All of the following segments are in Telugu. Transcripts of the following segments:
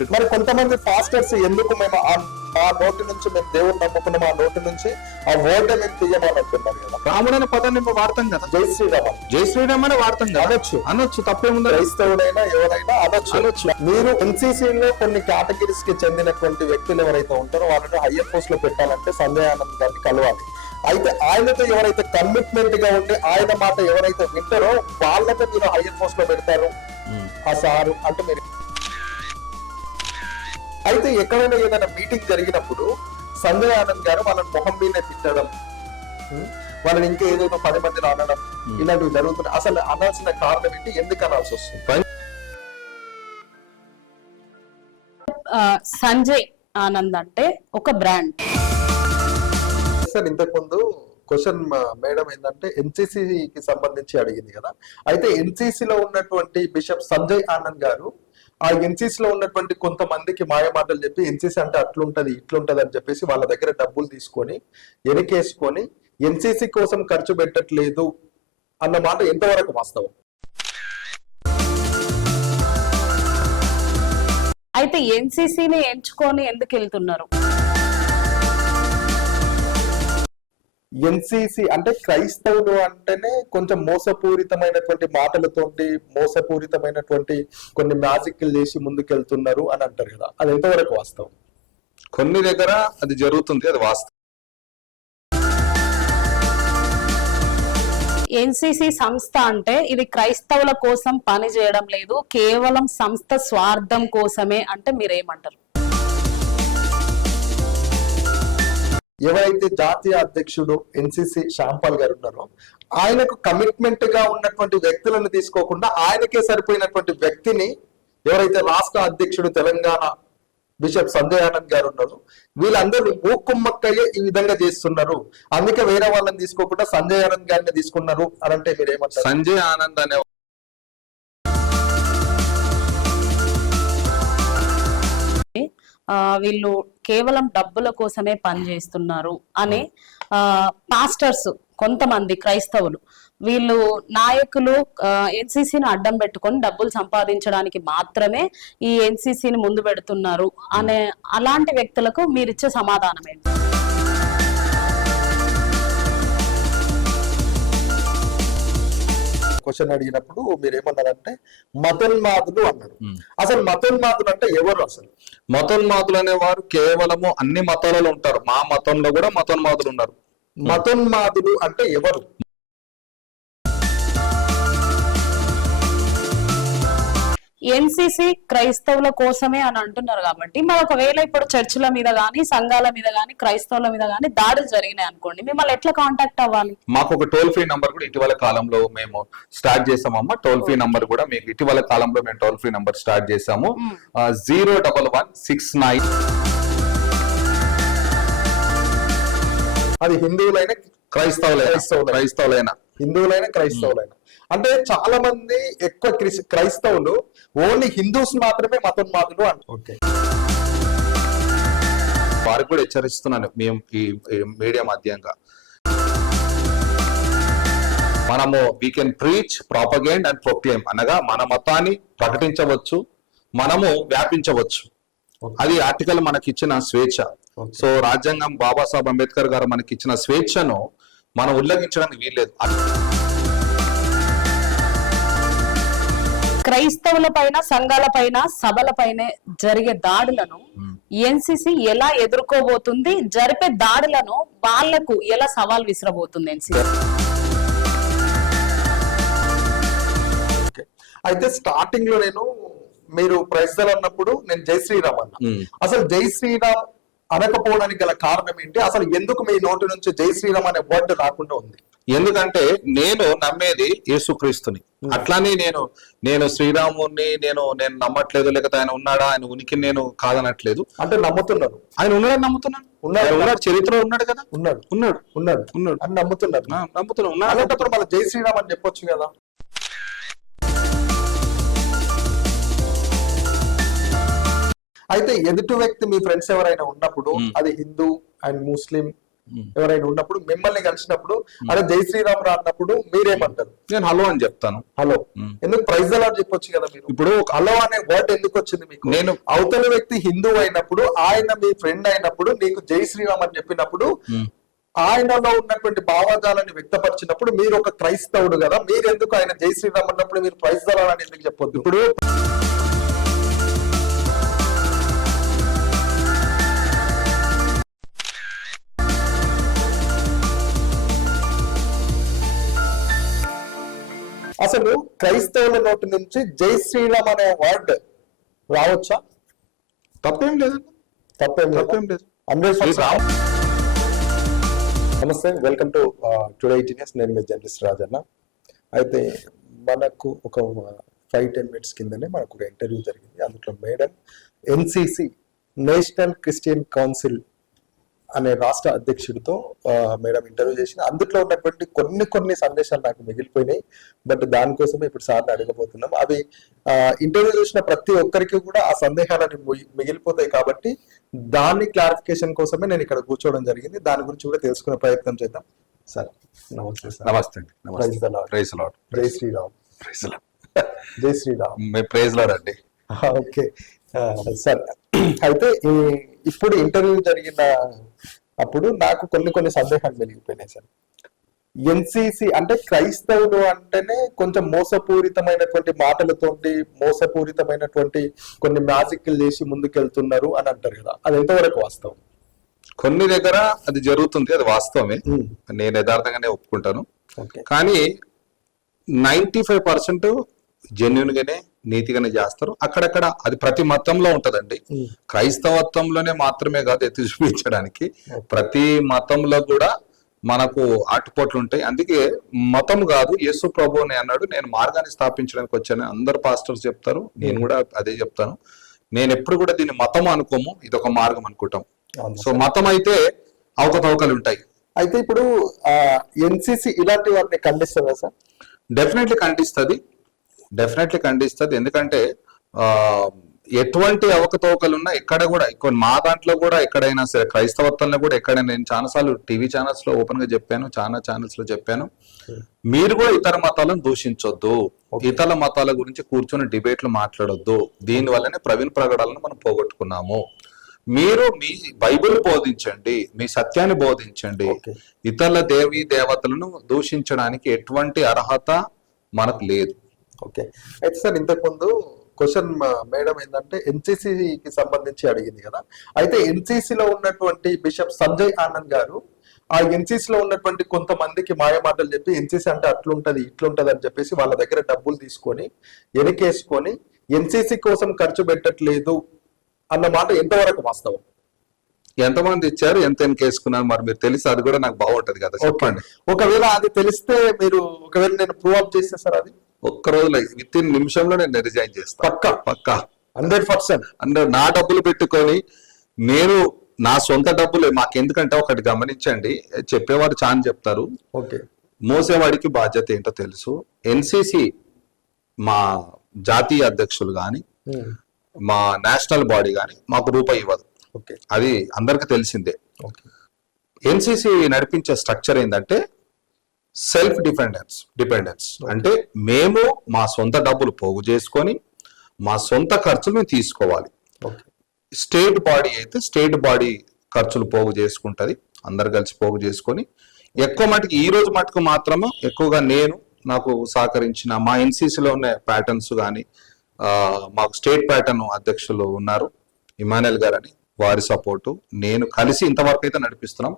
మరి కొంతమంది ఫాస్టర్స్ ఎందుకు మేము ఆ- నోటి నుంచి మేము దేవుని నమ్ముకున్నాం ఆ నోటి నుంచి ఆ వర్డ్ మేము తీయమని అంటున్నారు కదా. రాముడు అనే పదాన్ని మేము వాడతాం కదా? జై శ్రీరామ. జై శ్రీరామ్ అని వాడతాం కదా? అనొచ్చు. అనొచ్చు తప్పేముంది? క్రైస్తవుడైనా ఎవరైనా అనొచ్చు. అనొచ్చు. మీరు ఎన్సీసీ లో కొన్ని కేటగిరీస్కి చెందినటువంటి వ్యక్తులు ఎవరైతే ఉంటారో వాళ్ళని హయ్యర్ పోస్ట్లో పెట్టాలంటే సంజయ్ ఆనంద్ గారిని కలవాలి. అయితే ఆయనతో ఎవరైతే కమిట్మెంట్గా ఉండి ఆయన మాట ఎవరైతే వింటారో వాళ్ళతో మీరు హయ్యర్ పోస్ట్లో పెడతారు. ఆ సారు అంటే మీరు అయితే ఎక్కడైనా ఏదైనా మీటింగ్ జరిగినప్పుడు సంజయ్ ఆనంద్ గారు వాళ్ళని మొహం మీదే తిట్టడం? వాళ్ళని ఇంకా ఏదైనా పది మందిని అనడం ఇలాంటివి జరుగుతున్నాయి అసలు అనాల్సిన కారణం ఏంటి? ఎందుకు అనాల్సి వస్తుంది? ఆ, సంజయ్ ఆనంద్ అంటే ఒక బ్రాండ్. సార్ ఇంతకు ముందు క్వశ్చన్ మేడం ఏంటంటే NCC కి సంబంధించి అడిగింది కదా. అయితే NCC లో ఉన్నటువంటి బిషప్ సంజయ్ ఆనంద్ గారు ఆ NCC లో ఉన్నటువంటి కొంతమందికి మాయ మాటలు చెప్పి ఎన్సీసీ అంటే అట్లుంటది ఇట్లుంటది అని చెప్పేసి వాళ్ళ దగ్గర డబ్బులు తీసుకొని ఎనికేసుకొని ఎన్సీసీ కోసం ఖర్చు పెట్టట్లేదు అన్న మాట ఎంతవరకు వాస్తవం? అయితే ఎన్సీసీని ఎంచుకొని ఎందుకు వెళ్తున్నారు? ఎన్సిసి అంటే క్రైస్తవులు అంటేనే కొంచెం మోసపూరితమైనటువంటి మాటలతోటి మోసపూరితమైనటువంటి కొన్ని మ్యాజిక్లు చేసి ముందుకెళ్తున్నారు అని అంటారు కదా. అది ఎంతవరకు వాస్తవం? కొన్ని దగ్గర అది జరుగుతుంది అది వాస్తవం. ఎన్సీసీ సంస్థ అంటే ఇది క్రైస్తవుల కోసం పని చేయడం లేదు కేవలం సంస్థ స్వార్థం కోసమే అంటే మీరేమంటారు? ఎవరైతే జాతీయ అధ్యక్షుడు ఎన్సిసి శాంపాల్ గారు ఉన్నారో ఆయనకు కమిట్మెంట్గా ఉన్నటువంటి వ్యక్తులను తీసుకోకుండా ఆయనకే సరిపోయినటువంటి వ్యక్తిని ఎవరైతే రాష్ట్ర అధ్యక్షుడు తెలంగాణ బిషప్ సంజయ్ ఆనంద్ గారు ఉన్నారు వీళ్ళందరూ మూకుమ్మక్కయ్యే ఈ విధంగా చేస్తున్నారు. అందుకే వేరే వాళ్ళని తీసుకోకుండా సంజయ్ ఆనంద్ గారిని తీసుకున్నారు అని అంటే మీరు ఏమంటారు సంజయ్ ఆనంద్ అనే వీళ్ళు కేవలం డబ్బుల కోసమే పని చేస్తున్నారు పాస్టర్స్ కొంతమంది క్రైస్తవులు. వీళ్ళు నాయకులు ఎన్సీసీని అడ్డం పెట్టుకొని డబ్బులు సంపాదించడానికి మాత్రమే ఈ ఎన్సీసీని ముందు పెడుతున్నారు అనే అలాంటి వ్యక్తులకు మీరిచ్చే సమాధానం ఏంటి? క్వశ్చన్ అడిగినప్పుడు మీరు ఏమన్నారంటే మతోన్మాదులు అన్నారు. అసలు మతోన్మాదులు అంటే ఎవరు అసలు? మతోన్మాదులు అనేవారు కేవలము అన్ని మతాలలో ఉంటారు. మా మతంలో కూడా మతోన్మాదులు ఉన్నారు. మతోన్మాదులు అంటే ఎవరు? ఎన్సీసీ క్రైస్తవుల కోసమే అని అంటున్నారు కాబట్టి మరి ఒకవేళ ఇప్పుడు చర్చిల మీద గానీ సంఘాల మీద గానీ క్రైస్తవుల మీద గానీ దాడులు జరిగినాయి అనుకోండి మిమ్మల్ని ఎట్లా కాంటాక్ట్ అవ్వాలి? మాకు ఒక టోల్ ఫ్రీ నంబర్ కూడా ఇటీవల కాలంలో మేము స్టార్ట్ చేసామమ్మా. టోల్ ఫ్రీ నంబర్ కూడా మీకు ఇటీవల కాలంలో మేము టోల్ ఫ్రీ నంబర్ స్టార్ట్ చేసాము. మ్మ్. Zero double one six nine అది హిందువులైన క్రైస్తవులైన. క్రైస్తవులైన. క్రైస్తవులైన. హిందువులైన క్రైస్తవులైన. అంటే చాలా మంది ఎక్కువ క్రిస్- క్రైస్తవులు ఓన్లీ హిందూస్ మాత్రమే మతోన్మాదులు ఓకే. వారికి కూడా హెచ్చరిస్తున్నాను మేము ఈ మీడియా మాధ్యంగా. మనము we can preach propagate and proclaim అనగా మన మతాన్ని ప్రకటించవచ్చు మనము వ్యాపించవచ్చు. అది ఆర్టికల్ మనకి ఇచ్చిన స్వేచ్ఛ. సో రాజ్యాంగం బాబాసాహెబ్ అంబేద్కర్ గారు మనకి ఇచ్చిన స్వేచ్ఛను మనం ఉల్లంఘించడానికి వీల్లేదు. క్రైస్తవుల పైన సంఘాల పైన సభల పైన జరిగే దాడులను ఎన్సీసీ ఎలా ఎదుర్కోబోతుంది జరిపే దాడులను వాళ్ళకు ఎలా సవాల్ విసిరబోతుంది ఎన్సీసీ? ఓకే. అయితే స్టార్టింగ్లో నేను మీరు ప్రైజ్దల్ అన్నప్పుడు నేను జై శ్రీరామ్ అన్నా. అసలు జై శ్రీరామ్ అనకపోవడానికి గల కారణం ఏంటి? అసలు ఎందుకు మీ నోటి నుంచి జై శ్రీరామ్ అనే వర్డ్ రాకుండా ఉంది? ఎందుకంటే నేను నమ్మేది యేసుక్రీస్తుని. అట్లానే నేను నేను శ్రీరాముని నేను నేను నమ్మట్లేదు లేకపోతే ఆయన ఉన్నాడా ఆయన ఉనికి నేను కాదనట్లేదు. అంటే నమ్ముతున్నారు. ఆయన ఉన్నాడని నమ్ముతున్నాను ఉన్నాడు. ఉన్నాడు? చరిత్రలో ఉన్నాడు కదా? ఉన్నాడు. ఉన్నాడు. ఉన్నాడు. ఉన్నాడు. అని నమ్ముతున్నారు. నమ్ముతున్నాను ఉన్నాడు. అలాంటప్పుడు మళ్ళీ జై శ్రీరామ్ అని చెప్పొచ్చు కదా. అయితే ఎదుటి వ్యక్తి మీ ఫ్రెండ్స్ ఎవరైనా ఉన్నప్పుడు. అది హిందూ అండ్ ముస్లిం ఎవరైనా ఉన్నప్పుడు మిమ్మల్ని కలిసినప్పుడు అరే జై శ్రీరామ్ రా అన్నప్పుడు మీరేమంటారు? నేను హలో అని చెప్తాను. హలో. ఉమ్. ఎందుకు ప్రైజ్ అలా చెప్పొచ్చు కదా మీరు? ఇప్పుడు హలో అనే వర్డ్ ఎందుకు వచ్చింది మీకు? నేను అవతల వ్యక్తి హిందూ అయినప్పుడు ఆయన మీ ఫ్రెండ్ అయినప్పుడు నీకు జై శ్రీరామ్ అని చెప్పినప్పుడు. ఆయనలో ఉన్నటువంటి భావజాలాన్ని వ్యక్తపరిచినప్పుడు మీరు ఒక క్రైస్తవుడు కదా మీరు ఎందుకు ఆయన జై శ్రీరామ్ అన్నప్పుడు మీరు ప్రైజ్ అని ఎందుకు చెప్పొద్దు? ఇప్పుడు అసలు క్రైస్తవుల నోటి నుంచి జై శ్రీరామ్ అనే వర్డ్ రావచ్చా? తప్పేం లేదు. తప్పేం తప్పేం లేదు. రామ్ నమస్తే వెల్కమ్ టు టుడే న్యూస్ నేను మీ జర్నలిస్ట్ రాజన్న. అయితే మనకు ఒక ఫైవ్ టెన్ మినిట్స్ కిందనే మనకు ఒక ఇంటర్వ్యూ జరిగింది. అందులో madam NCC national Christian council అనే రాష్ట్ర అధ్యక్షుడితో మేడం ఇంటర్వ్యూ చేసిన అందులో ఉన్నటువంటి కొన్ని కొన్ని సందేశాలు నాకు మిగిలిపోయినాయి. బట్ దానికోసమే ఇప్పుడు సార్ని అడగబోతున్నాం. అవి ఇంటర్వ్యూ చూసిన ప్రతి ఒక్కరికి కూడా ఆ సందేహాలని మిగిలిపోతాయి కాబట్టి దాని క్లారిఫికేషన్ కోసమే నేను ఇక్కడ కూర్చోవడం జరిగింది. దాని గురించి కూడా తెలుసుకునే ప్రయత్నం చేద్దాం. సార్ నమస్తే సార్. నమస్తే జై శ్రీరామ్ జై శ్రీరామ్ ప్రైజ్ లాడ్ అండి. ఓకే సార్ అయితే ఈ- ఇప్పుడు ఇంటర్వ్యూ జరిగిన అప్పుడు నాకు కొన్ని కొన్ని సందేహాలు వెలిగిపోయినాయి సార్. ఎన్సిసి అంటే క్రైస్తవులు అంటేనే కొంచెం మోసపూరితమైనటువంటి మాటలతోటి మోసపూరితమైనటువంటి కొన్ని మ్యాజిక్లు చేసి ముందుకెళ్తున్నారు అని అంటారు కదా. అది ఎంతవరకు వాస్తవం? కొన్ని దగ్గర అది జరుగుతుంది అది వాస్తవమే. నేను యథార్థంగానే ఒప్పుకుంటాను. ఓకే. కానీ నైంటీ ఫైవ్ పర్సెంట్ జెన్యున్ గానే నీతిగానే చేస్తారు. అక్కడక్కడ అది ప్రతి మతంలో ఉంటదండి. క్రైస్తవత్వంలోనే మాత్రమే కాదు ఎత్తి చూపించడానికి. ప్రతి మతంలో కూడా మనకు ఆటుపోట్లు ఉంటాయి. అందుకే మతం కాదు యేసు ప్రభు అని అన్నాడు నేను మార్గాన్ని స్థాపించడానికి వచ్చాను. అందరు పాస్టర్స్ చెప్తారు నేను కూడా అదే చెప్తాను. నేను ఎప్పుడు కూడా దీన్ని మతం అనుకోము ఇది ఒక మార్గం అనుకుంటాం. సో మతం అయితే అవకతవకలు ఉంటాయి. అయితే ఇప్పుడు ఎన్సిసి ఇలాంటి వారిని ఖండిస్తుందా సార్? డెఫినెట్లీ ఖండిస్తుంది. డెఫినెట్లీ ఖండిస్తుంది. ఎందుకంటే ఎటువంటి అవకతవకలు ఉన్నా ఎక్కడ కూడా ఎక్కువ మా దాంట్లో కూడా ఎక్కడైనా సరే క్రైస్తవత్వంలో కూడా ఎక్కడైనా నేను చాలాసార్లు టీవీ ఛానల్స్లో ఓపెన్గా చెప్పాను చాలా ఛానల్స్లో చెప్పాను మీరు కూడా ఇతర మతాలను దూషించొద్దు. ఇతర మతాల గురించి కూర్చొని డిబేట్లు మాట్లాడొద్దు. దీని వల్లనే ప్రవీణ్ ప్రగడాలను మనం పోగొట్టుకున్నాము. మీరు మీ బైబిల్ బోధించండి మీ సత్యాన్ని బోధించండి. ఇతరుల దేవి దేవతలను దూషించడానికి ఎటువంటి అర్హత మనకు లేదు. ఓకే అయితే సార్ ఇంతకు ముందు క్వశ్చన్ మేడం ఏంటంటే ఎన్సిసికి సంబంధించి అడిగింది కదా. అయితే NCC లో ఉన్నటువంటి బిషప్ సంజయ్ ఆనంద్ గారు ఆ NCC లో ఉన్నటువంటి కొంతమందికి మాయ మాటలు చెప్పి ఎన్సీసీ అంటే అట్లుంటది ఇట్లుంటది అని చెప్పేసి వాళ్ళ దగ్గర డబ్బులు తీసుకొని ఎనికేసుకొని ఎన్సీసీ కోసం ఖర్చు పెట్టట్లేదు అన్న మాట ఎంతవరకు వాస్తవం? ఎంతమంది ఇచ్చారు ఎంత ఎన్కేసుకున్నారు మరి మీరు తెలిసి అది కూడా నాకు బాగుంటది కదా చెప్పండి. ఒకవేళ అది తెలిస్తే మీరు ఒకవేళ నేను ప్రూవ్ అప్ చేస్తే సార్ అది? ఒక్క రోజులో విత్ ఇన్ నిమిషంలో నేను రిజైన్ చేస్తాను పక్కా? పక్కా. Hundred percent. అంటే నా డబ్బులు పెట్టుకొని నేను నా సొంత డబ్బులు మాకు ఎందుకంటే ఒకటి గమనించండి చెప్పేవారు చాలా చెప్తారు. ఓకే. మోసేవాడికి బాధ్యత ఏంటో తెలుసు. ఎన్సిసి మా జాతీయ అధ్యక్షులు కానీ మా నేషనల్ బాడీ కానీ మాకు రూపాయి ఇవ్వదు. ఓకే. అది అందరికి తెలిసిందే. ఓకే. ఎన్సిసి నడిపించే స్ట్రక్చర్ ఏంటంటే సెల్ఫ్ డిపెండెన్స్. డిపెండెన్స్ అంటే మేము మా సొంత డబ్బులు పోగు చేసుకొని మా సొంత ఖర్చులు మేము తీసుకోవాలి. ఓకే స్టేట్ బాడీ అయితే స్టేట్ బాడీ ఖర్చులు పోగు చేసుకుంటది. అందరు కలిసి పోగు చేసుకొని ఎక్కువ మటుకు ఈ రోజు మటుకు మాత్రమే ఎక్కువగా నేను నాకు సహకరించిన మా ఎన్సీసీలో ఉన్న ప్యాటర్న్స్ కానీ మాకు స్టేట్ ప్యాటర్న్ అధ్యక్షులు ఉన్నారు. ఇమానుయల్ గారు అని వారి సపోర్టు. నేను కలిసి ఇంతవరకు అయితే నడిపిస్తున్నాం.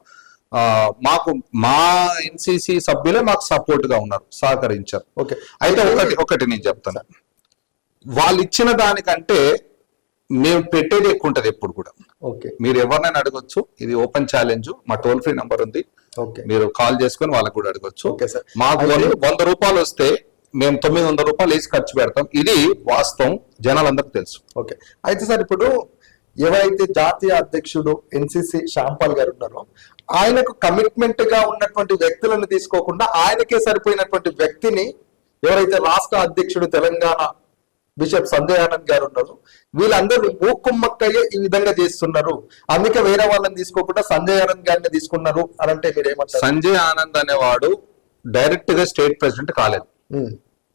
మాకు మా ఎన్సీసీ సభ్యులే మాకు సపోర్ట్గా ఉన్నారు సహకరించారు. ఓకే. అయితే ఒకటి ఒకటి నేను చెప్తాను. వాళ్ళు ఇచ్చిన దానికంటే మేము పెట్టేది ఎక్కువ ఉంటది ఎప్పుడు కూడా. ఓకే. మీరు ఎవరినైనా అడగొచ్చు ఇది ఓపెన్ ఛాలెంజ్ మా టోల్ ఫ్రీ నంబర్ ఉంది. ఓకే. మీరు కాల్ చేసుకొని వాళ్ళకు కూడా అడగొచ్చు. Okay sir. మాకు వంద రూపాయలు వస్తే మేము తొమ్మిది వందల రూపాయలు వేసి ఖర్చు పెడతాం. ఇది వాస్తవం జనాలందరికీ తెలుసు. ఓకే. అయితే సార్ ఇప్పుడు ఎవరైతే జాతీయ అధ్యక్షుడు ఎన్సిసి శ్యాంపాల్ గారు ఉన్నారో ఆయనకు కమిట్మెంట్గా ఉన్నటువంటి వ్యక్తులను తీసుకోకుండా ఆయనకే సరిపోయినటువంటి వ్యక్తిని ఎవరైతే రాష్ట్ర అధ్యక్షుడు తెలంగాణ బిషప్ సంజయ్ ఆనంద్ గారు ఉన్నారు వీళ్ళందరూ మూకుమ్మక్కయ్యే ఈ విధంగా చేస్తున్నారు. అందుకే వేరే వాళ్ళని తీసుకోకుండా సంజయ్ ఆనంద్ గారిని తీసుకున్నారు అని అంటే మీరు ఏమంటారు సంజయ్ ఆనంద్ అనేవాడు డైరెక్ట్గా స్టేట్ ప్రెసిడెంట్ కాలేదు.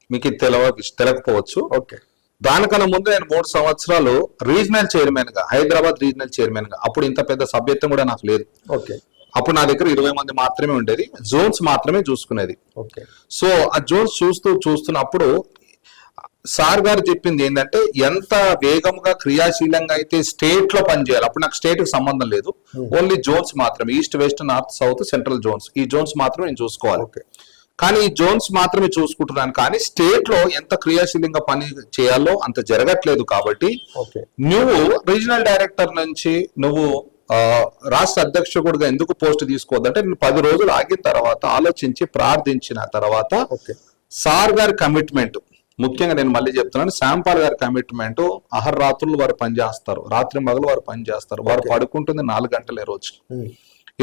మీకు ఇది తెలవ తెలకపోవచ్చు. ఓకే. దానికన్నా ముందు నేను మూడు సంవత్సరాలు రీజనల్ చైర్మన్గా హైదరాబాద్ రీజనల్ చైర్మన్గా. అప్పుడు ఇంత పెద్ద సభ్యత్వం కూడా నాకు లేదు. ఓకే. అప్పుడు నా దగ్గర ఇరవై మంది మాత్రమే ఉండేది. జోన్స్ మాత్రమే చూసుకునేది. ఓకే. సో ఆ జోన్స్ చూస్తూ చూస్తున్నప్పుడు సార్ గారు చెప్పింది ఏంటంటే ఎంత వేగంగా క్రియాశీలంగా అయితే స్టేట్లో పనిచేయాలి. అప్పుడు నాకు స్టేట్కి సంబంధం లేదు. ఓన్లీ జోన్స్ మాత్రమే. East west north south central zones. ఈ జోన్స్ మాత్రమే నేను చూసుకోవాలి. ఓకే. కానీ ఈ జోన్స్ మాత్రమే చూసుకుంటున్నాను. కానీ స్టేట్లో ఎంత క్రియాశీలంగా పని చేయాలో అంత జరగట్లేదు కాబట్టి నువ్వు రీజనల్ డైరెక్టర్ నుంచి నువ్వు రాష్ట్ర అధ్యక్షుడిగా ఎందుకు పోస్ట్ తీసుకోవద్దంటే నేను పది రోజులు ఆగిన తర్వాత ఆలోచించి ప్రార్థించిన తర్వాత సార్ గారి కమిట్మెంట్ ముఖ్యంగా నేను మళ్ళీ చెప్తున్నాను శాంపాల్ గారి కమిట్మెంట్ అహర్రాత్రులు వారు పనిచేస్తారు రాత్రి మగలు వారు పనిచేస్తారు వారు. పడుకుంటుంది నాలుగు గంటలే రోజు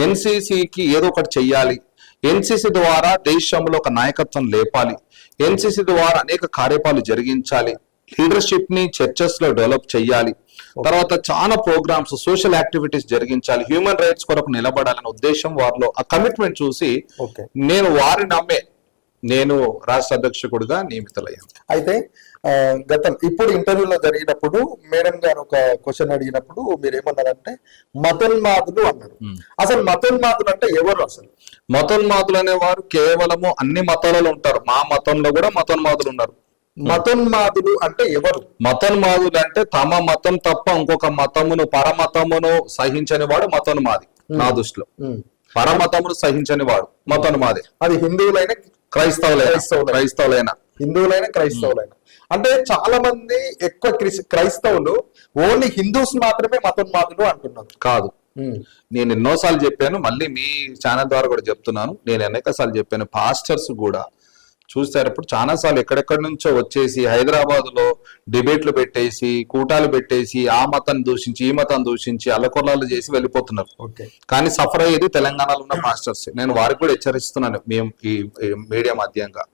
ఎన్సీసీకి ఏదో ఒకటి చెయ్యాలి. ఎన్సీసీ ద్వారా దేశంలో ఒక నాయకత్వం లేపాలి. ఎన్సీసీ ద్వారా అనేక కార్యపాలు జరిగించాలి. లీడర్షిప్ని చర్చెస్లో డెవలప్ చేయాలి తర్వాత చాలా ప్రోగ్రామ్స్ సోషల్ యాక్టివిటీస్ జరిగించాలి. హ్యూమన్ రైట్స్ కొరకు నిలబడాలనే ఉద్దేశం వారిలో. ఆ కమిట్మెంట్ చూసి నేను వారిని నమ్మే నేను రాష్ట్ర అధ్యక్షుడిగా నియమితులయ్యాను. అయితే గతం ఇప్పుడు ఇంటర్వ్యూలో జరిగినప్పుడు మేడం గారు ఒక క్వశ్చన్ అడిగినప్పుడు మీరు ఏమన్నారంటే మతోన్మాదులు అన్నారు. అసలు మతోన్మాదులు అంటే ఎవరు అసలు? మతోన్మాదులు అనేవారు కేవలము అన్ని మతాలలో ఉంటారు. మా మతంలో కూడా మతోన్మాదులు ఉన్నారు. మతోన్మాదులు అంటే ఎవరు? మతోన్మాదులు అంటే తమ మతం తప్ప ఇంకొక మతమును పరమతమును సహించని వాడు మతోన్మాది నా దృష్టిలో. పరమతమును సహించని వాడు మతోన్మాది అది హిందువులైన క్రైస్తవులైన. క్రైస్తవులైన. హిందువులైన క్రైస్తవులైన. అంటే చాలా మంది ఎక్కువ క్రిస్- క్రైస్తవులు ఓన్లీ హిందూస్ మాత్రమే మతోన్మాదులు అంటున్నారు. కాదు. నేను ఎన్నోసార్లు చెప్పాను మళ్ళీ మీ ఛానల్ ద్వారా కూడా చెప్తున్నాను. నేను అనేక సార్లు చెప్పాను పాస్టర్స్ కూడా చూసేటప్పుడు చాలా సార్లు ఎక్కడెక్కడి నుంచో వచ్చేసి హైదరాబాద్లో డిబేట్లు పెట్టేసి కూటాలు పెట్టేసి ఆ మతాన్ని దూషించి ఈ మతాన్ని దూషించి అల్లకొల్లాలు చేసి వెళ్ళిపోతున్నారు. ఓకే. కానీ సఫర్ అయ్యేది తెలంగాణలో ఉన్న మాస్టర్స్ నేను వారికి కూడా హెచ్చరిస్తున్నాను మేము ఈ మీడియా మాధ్యంగా.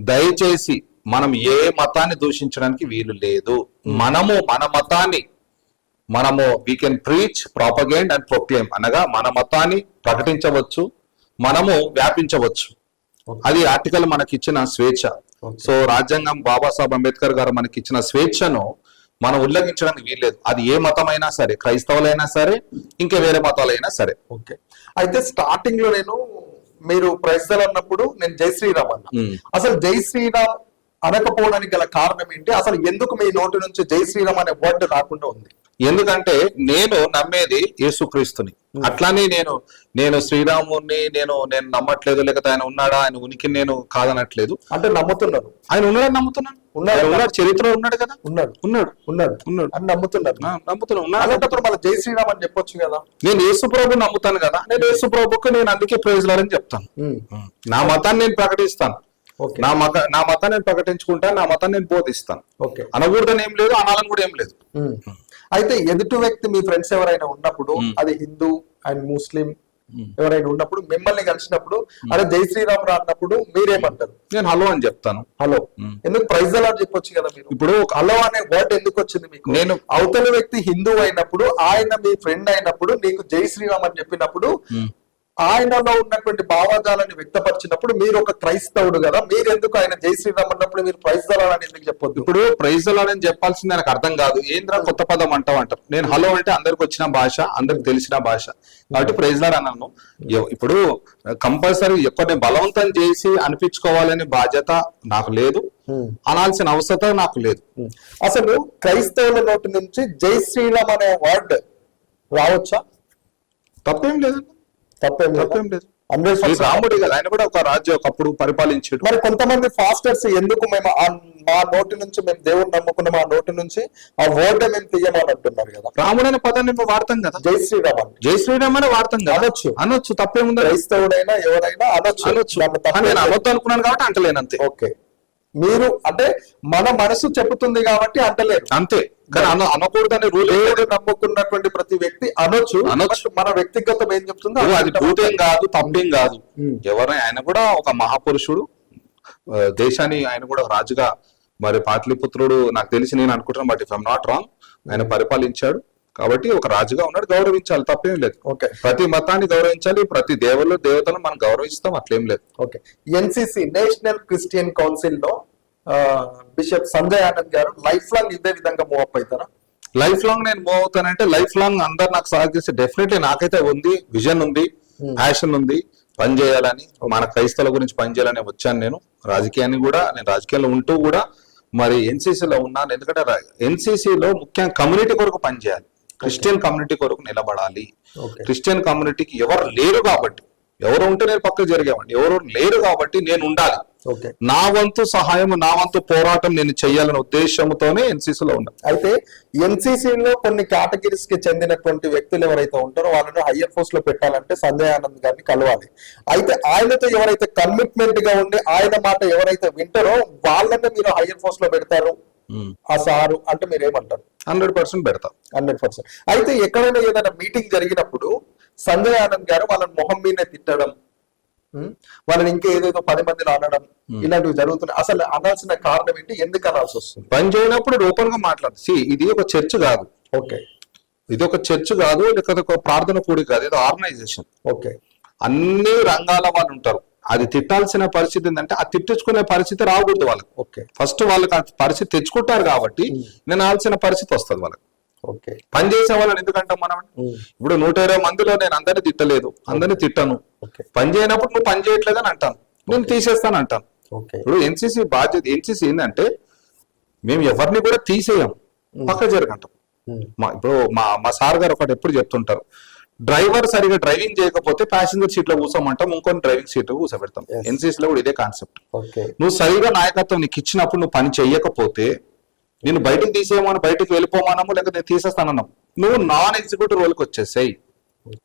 దయచేసి మనం ఏ మతాన్ని దూషించడానికి వీలు లేదు. మనము మన మతాన్ని మనము we can preach propagate and proclaim అనగా మన మతాన్ని ప్రకటించవచ్చు మనము వ్యాపించవచ్చు. అది ఆర్టికల్ మనకి ఇచ్చిన స్వేచ్ఛ. సో రాజ్యాంగం బాబాసాహెబ్ అంబేద్కర్ గారు మనకి ఇచ్చిన స్వేచ్ఛను మనం ఉల్లంఘించడానికి వీల్లేదు అది ఏ మతమైనా సరే క్రైస్తవులైనా సరే ఇంకా వేరే మతాలైనా సరే. ఓకే అయితే స్టార్టింగ్లో నేను మీరు ప్రైజ్దల్ అన్నప్పుడు నేను జై శ్రీరామ్ అన్నా. ఉమ్. అసలు జై శ్రీరామ్ అనకపోవడానికి గల కారణం ఏంటి? అసలు ఎందుకు మీ నోటి నుంచి జై శ్రీరామ్ అనే వర్డ్ రాకుండా ఉంది? ఎందుకంటే నేను నమ్మేది యేసుక్రీస్తుని. అట్లానే నేను నేను శ్రీరాముని నేను నేను నమ్మట్లేదు లేకపోతే ఆయన ఉన్నాడా? ఆయన ఉనికి నేను కాదనట్లేదు. అంటే నమ్ముతున్నారు. ఆయన ఉన్నాడని నమ్ముతున్నాను ఉన్నాడు. ఉన్నాడు చరిత్రలో ఉన్నాడు కదా? ఉన్నాడు. ఉన్నాడు. ఉన్నాడు. ఉన్నాడు. అని నమ్ముతున్నారు. నమ్ముతున్నాను ఉన్నాడు. అలాంటప్పుడు మళ్ళీ జై శ్రీరామ్ అని చెప్పొచ్చు కదా? నేను యేసు ప్రభు నమ్ముతాను కదా. నేను యేసు ప్రభుకు నేను అందుకే ప్రైజ్ లాడని చెప్తాను. ఉమ్, నా మతాన్ని నేను ప్రకటిస్తాను. నా మత నా మతాన్ని నేను ప్రకటించుకుంటాను నా మతాన్ని నేను బోధిస్తాను ఓకే అనకూడదని ఏం లేదు అనాలని కూడా ఏం లేదు. అయితే ఎదుటి వ్యక్తి మీ ఫ్రెండ్స్ ఎవరైనా ఉన్నప్పుడు. అది హిందూ అండ్ ముస్లిం. ఎవరైనా ఉన్నప్పుడు మిమ్మల్ని కలిసినప్పుడు అరే జై శ్రీరామ్ రా అన్నప్పుడు మీరేమంటారు నేను హలో అని చెప్తాను హలో. ఎందుకు ప్రైజ్ అలా చెప్పొచ్చు కదా మీరు ఇప్పుడు హలో అనే వర్డ్ ఎందుకు వచ్చింది మీకు నేను అవతలి వ్యక్తి హిందూ అయినప్పుడు ఆయన మీ ఫ్రెండ్ అయినప్పుడు నీకు జై శ్రీరామ్ అని చెప్పినప్పుడు. ఆయనలో ఉన్నటువంటి భావజాలాన్ని వ్యక్తపరిచినప్పుడు మీరు ఒక క్రైస్తవుడు కదా మీరు ఎందుకు ఆయన జై శ్రీరామ్ అన్నప్పుడు మీరు ప్రైజ్ అని ఎందుకు చెప్పొద్దు? ఇప్పుడు ప్రైజ్ అని చెప్పాల్సింది నాకు అర్థం కాదు. ఏంద్రా కొత్త పదం అంటావు అంటారు నేను హలో అంటే అందరికి వచ్చిన భాష అందరికి తెలిసిన భాష. కాబట్టి ప్రైజ్ లాడ్ అన్నాను. ఇప్పుడు కంపల్సరీ ఎక్కువ బలవంతం చేసి అనిపించుకోవాలనే బాధ్యత నాకు లేదు. అనాల్సిన అవసరం నాకు లేదు. అసలు క్రైస్తవుల నోటి నుంచి జై శ్రీరామ్ అనే వర్డ్ రావచ్చా? తప్పేం లేదు. తప్పేం లేదా? తప్పేం రాముడి కదా ఆయన కూడా ఒక రాజ్యం ఒకప్పుడు పరిపాలించాడు. మరి కొంతమంది ఫాస్టర్స్ ఎందుకు మేము మా నోటి నుంచి మేము దేవుని నమ్ముకున్న మా నోటి నుంచి ఆ వర్డ్ మేము తీయమని అంటున్నారు కదా. రాముడు అనే పదాన్ని ఇప్పుడు వాడతాం కదా. జై శ్రీరామ్ జై శ్రీరామ్ అనే వాడతాం కదా. అనొచ్చు. అనొచ్చు తప్పేముంది? క్రైస్తవుడైనా ఎవరైనా అనొచ్చు. అనొచ్చు. నేను. అనొద్దు అనుకున్నాను కాబట్టి అంటలేను అంతే. ఓకే. మీరు అంటే మన మనసు చెబుతుంది కాబట్టి అంటలేరు అంతే. కానీ అన అనకూడదనే రూల్ దేవుడు నమ్ముకున్నటువంటి ప్రతి వ్యక్తి అనొచ్చు. అనొచ్చు. మన వ్యక్తిగతం ఏం చెప్తుందో అది భూతేం కాదు. తప్పేం కాదు. ఎవరైనా ఆయన కూడా ఒక మహాపురుషుడు. దేశాన్ని ఆయన కూడా రాజుగా. మరి పాటలిపుత్రుడు నాకు తెలిసి నేను అనుకుంటున్నాను but if I'm not wrong ఆయన పరిపాలించాడు. కాబట్టి ఒక రాజుగా ఉన్నాడు గౌరవించాలి తప్పేం లేదు. ఓకే. ప్రతి మతాన్ని గౌరవించాలి ప్రతి దేవుళ్ళు దేవతలను మనం గౌరవిస్తాం అట్లేం లేదు. ఓకే. ఎన్సిసి నేషనల్ క్రిస్టియన్ కౌన్సిల్లో bishop Sanjay Anand garu life long ఇదే విధంగా మూవ్ అప్ అవుతారా? లైఫ్ లాంగ్ నేను మూవ్ అవుతానంటే లైఫ్ లాంగ్ అందరు నాకు సహకరిస్తే డెఫినెట్లీ నాకైతే ఉంది విజన్ ఉంది Hmm. ప్యాషన్ ఉంది పని చేయాలని మన క్రైస్తవుల గురించి పని చేయాలని వచ్చాను నేను. రాజకీయాన్ని కూడా నేను రాజకీయాల్లో ఉంటూ కూడా మరి NCC లో ఉన్నాను. ఎందుకంటే NCC లో ముఖ్యంగా కమ్యూనిటీ కొరకు పనిచేయాలి క్రిస్టియన్ కమ్యూనిటీ కొరకు నిలబడాలి. ఓకే. క్రిస్టియన్ కమ్యూనిటీకి ఎవరు లేరు కాబట్టి ఎవరు ఉంటే నేను పక్కకు జరిగామండి ఎవరు లేరు కాబట్టి నేను ఉండాలి. నా వంతు సహాయం నా వంతు పోరాటం నేను చేయాలనే ఉద్దేశంతోనే NCC లో ఉన్నా. అయితే ఎన్సిసి లో కొన్ని కేటగిరీస్కి చెందినటువంటి వ్యక్తులు ఎవరైతే ఉంటారో వాళ్ళని హయ్యర్ పోస్ట్లో పెట్టాలంటే సంజయ్ ఆనంద్ గారిని కలవాలి. అయితే ఆయనతో ఎవరైతే కమిట్మెంట్గా ఉండి ఆయన మాట ఎవరైతే వింటారో వాళ్ళని మీరు హయ్యర్ పోస్ట్లో పెడతారు? ఆ సారు అంటే మీరు ఏమంటారు హండ్రెడ్ పర్సెంట్ పెడతా. Hundred percent. అయితే ఎక్కడైనా ఏదైనా మీటింగ్ జరిగినప్పుడు సంజయ్ ఆనంద్ గారు వాళ్ళని మొహం మీదనే తిట్టడం ఉం? వాళ్ళని ఇంకా ఏదేదో పది మందిలో అనడం ఇలాంటివి జరుగుతున్నాయి. అసలు అనాల్సిన కారణం ఏంటి? ఎందుకు అనాల్సి వస్తుంది? పని చేయనప్పుడు ఓపెన్గా మాట్లాడు. సి ఇది ఒక చర్చ్ కాదు. ఓకే. ఇది ఒక చర్చ్ కాదు లేకపోతే ఒక ప్రార్థన కూడి కాదు. ఇది ఆర్గనైజేషన్. ఓకే. అన్ని రంగాల వాళ్ళు ఉంటారు. అది తిట్టాల్సిన పరిస్థితి ఏంటంటే ఆ తిట్టించుకునే పరిస్థితి రాకూడదు వాళ్ళకి. ఓకే. ఫస్ట్ వాళ్ళకి ఆ పరిస్థితి తెచ్చుకుంటారు కాబట్టి నేను ఆల్సిన పరిస్థితి వస్తుంది వాళ్ళకి. ఓకే. పని చేసే వాళ్ళని ఎందుకంటాం మనం? ఇప్పుడు నూట ఇరవై మందిలో నేను అందరిని తిట్టలేదు అందరిని తిట్టను. ఓకే. పని చేయనప్పుడు నువ్వు పని చేయట్లేదని అంటాను. నేను తీసేస్తాను అంటాను. ఓకే. ఇప్పుడు ఎన్సీసీ బాధ్యత ఎన్సీసీ ఏంటంటే మేము ఎవరిని కూడా తీసేయం. పక్క జరగంటాం. మా ఇప్పుడు మా మా సార్ గారు ఒకటి ఎప్పుడు చెప్తుంటారు డ్రైవర్ సరిగా డ్రైవింగ్ చేయకపోతే ప్యాసింజర్ సీట్లో కూర్చోమంటాం ఇంకొని డ్రైవింగ్ సీట్లో కూర్చోబెడతాం. ఎన్సీసీ లో కూడా ఇదే కాన్సెప్ట్. నువ్వు సరిగా నాయకత్వం నీకు ఇచ్చినప్పుడు నువ్వు పని చెయ్యకపోతే నేను బయటకు తీసేయమని బయటకు వెళ్ళిపోమనము లేకపోతే నేను తీసేస్తానన్నాం నువ్వు నాన్ ఎగ్జిక్యూటివ్ రోల్కి వచ్చేసాయి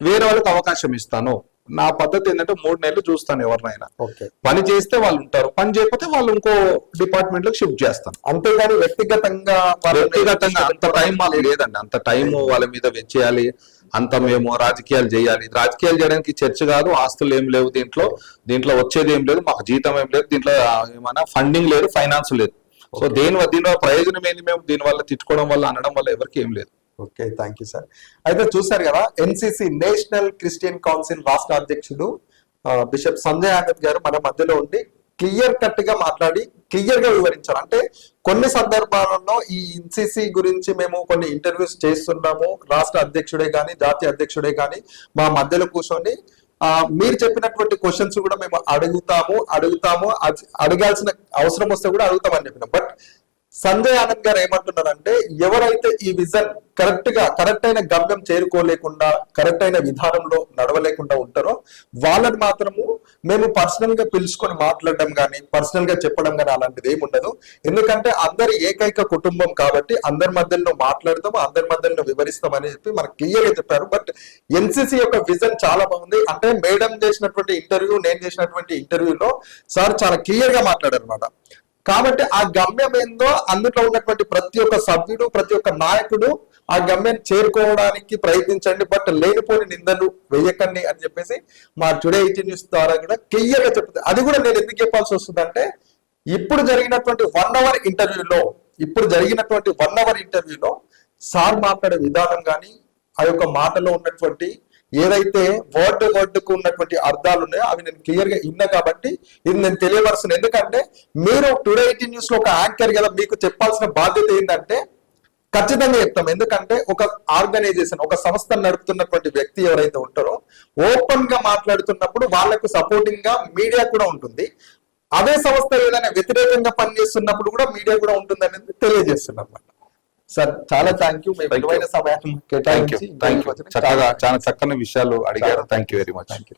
వేరే వాళ్ళకి అవకాశం ఇస్తాను. నా పద్ధతి ఏంటంటే మూడు నెలలు చూస్తాను ఎవరినైనా. పని చేస్తే వాళ్ళు ఉంటారు పని చేయకపోతే వాళ్ళు ఇంకో డిపార్ట్మెంట్లో షిఫ్ట్ చేస్తాను. అంతేగాని వ్యక్తిగతంగా వ్యక్తిగతంగా అంత టైం మాకు లేదండి. అంత టైం వాళ్ళ మీద వెచ్చేయాలి. అంత మేము రాజకీయాలు చేయాలి. రాజకీయాలు చేయడానికి చర్చ కాదు ఆస్తులు ఏం లేవు దీంట్లో. దీంట్లో వచ్చేది ఏం లేదు మాకు జీతం ఏం లేదు దీంట్లో ఆ, ఏమన్నా ఫండింగ్ లేదు ఫైనాన్స్ లేదు. సో దేని వల్ల దీనివల్ల ప్రయోజనం ఏంది మేము? దీని వల్ల తిట్టుకోవడం వల్ల అనడం వల్ల ఎవరికి ఏం లేదు. ఓకే థ్యాంక్ యూ సార్ అయితే చూసారు కదా ఎన్సిసి నేషనల్ క్రిస్టియన్ కౌన్సిల్ రాష్ట్ర అధ్యక్షుడు బిషప్ సంజయ్ ఆనంద్ గారు మన మధ్యలో ఉండి క్లియర్ కట్గా మాట్లాడి క్లియర్గా వివరించారు. అంటే కొన్ని సందర్భాలలో ఈ ఎన్సిసి గురించి మేము కొన్ని ఇంటర్వ్యూస్ చేస్తున్నాము. రాష్ట్ర అధ్యక్షుడే కానీ జాతీయ అధ్యక్షుడే కానీ మా మధ్యలో కూర్చొని ఆ, మీరు చెప్పినటువంటి క్వశ్చన్స్ కూడా మేము అడుగుతాము అడుగుతాము అది అడగాల్సిన అవసరం వస్తే కూడా అడుగుతామని చెప్పినాం. బట్ సంజయ్ ఆనంద్ గారు ఏమంటున్నారంటే ఎవరైతే ఈ విజన్ కరెక్ట్గా కరెక్ట్ అయిన గమ్యం చేరుకోలేకుండా కరెక్ట్ అయిన విధానంలో నడవలేకుండా ఉంటారో వాళ్ళని మాత్రము మేము పర్సనల్గా పిలుచుకొని మాట్లాడడం కానీ పర్సనల్గా చెప్పడం కానీ అలాంటిది ఏమి ఉండదు. ఎందుకంటే అందరి ఏకైక కుటుంబం కాబట్టి అందరి మధ్యలో మాట్లాడతాం అందరి మధ్యలో వివరిస్తాం అని చెప్పి మనకు క్లియర్గా చెప్పారు బట్ ఎన్సిసి యొక్క విజన్ చాలా బాగుంది. అంటే మేడం చేసినటువంటి ఇంటర్వ్యూ నేను చేసినటువంటి ఇంటర్వ్యూలో సార్ చాలా క్లియర్గా మాట్లాడారు అనమాట కాబట్టి ఆ గమ్యం ఏందో అందులో ఉన్నటువంటి ప్రతి ఒక్క సభ్యుడు ప్రతి ఒక్క నాయకుడు ఆ గమ్యాన్ని చేరుకోవడానికి ప్రయత్నించండి బట్ లేనిపోని నిందలు వేయకండి అని చెప్పేసి మా టుడే ఎయిటీ న్యూస్ ద్వారా కూడా క్లియర్ చెప్తుంది. అది కూడా నేను ఎందుకు చెప్పాల్సి వస్తుందంటే ఇప్పుడు జరిగినటువంటి వన్ అవర్ ఇంటర్వ్యూలో ఇప్పుడు జరిగినటువంటి వన్ అవర్ ఇంటర్వ్యూలో సార్ మాట్లాడే విధానం కానీ ఆ యొక్క మాటలో ఉన్నటువంటి ఏదైతే వర్డ్ వర్డ్కు ఉన్నటువంటి అర్థాలు ఉన్నాయో అవి నేను క్లియర్గా కాబట్టి ఇది నేను తెలియవలసిన ఎందుకంటే మీరు టుడే ఎయిటీ న్యూస్లో ఒక యాంకర్ కదా మీకు చెప్పాల్సిన బాధ్యత ఏంటంటే ఖచ్చితంగా చెప్తాం. ఎందుకంటే ఒక ఆర్గనైజేషన్ ఒక సంస్థ నడుపుతున్నటువంటి వ్యక్తి ఎవరైతే ఉంటారో ఓపెన్గా మాట్లాడుతున్నప్పుడు వాళ్ళకు సపోర్టింగ్గా మీడియా కూడా ఉంటుంది. అదే సంస్థ ఏదైనా వ్యతిరేకంగా పనిచేస్తున్నప్పుడు కూడా మీడియా కూడా ఉంటుంది అనేది తెలియజేస్తున్నాం సార్ చాలా థ్యాంక్ యూ. మీ Thank you. విలువైన సమయాన్ని కేటాయించి చాలా చాలా చక్కని విషయాలు అడిగారు. Thank you very much thank you.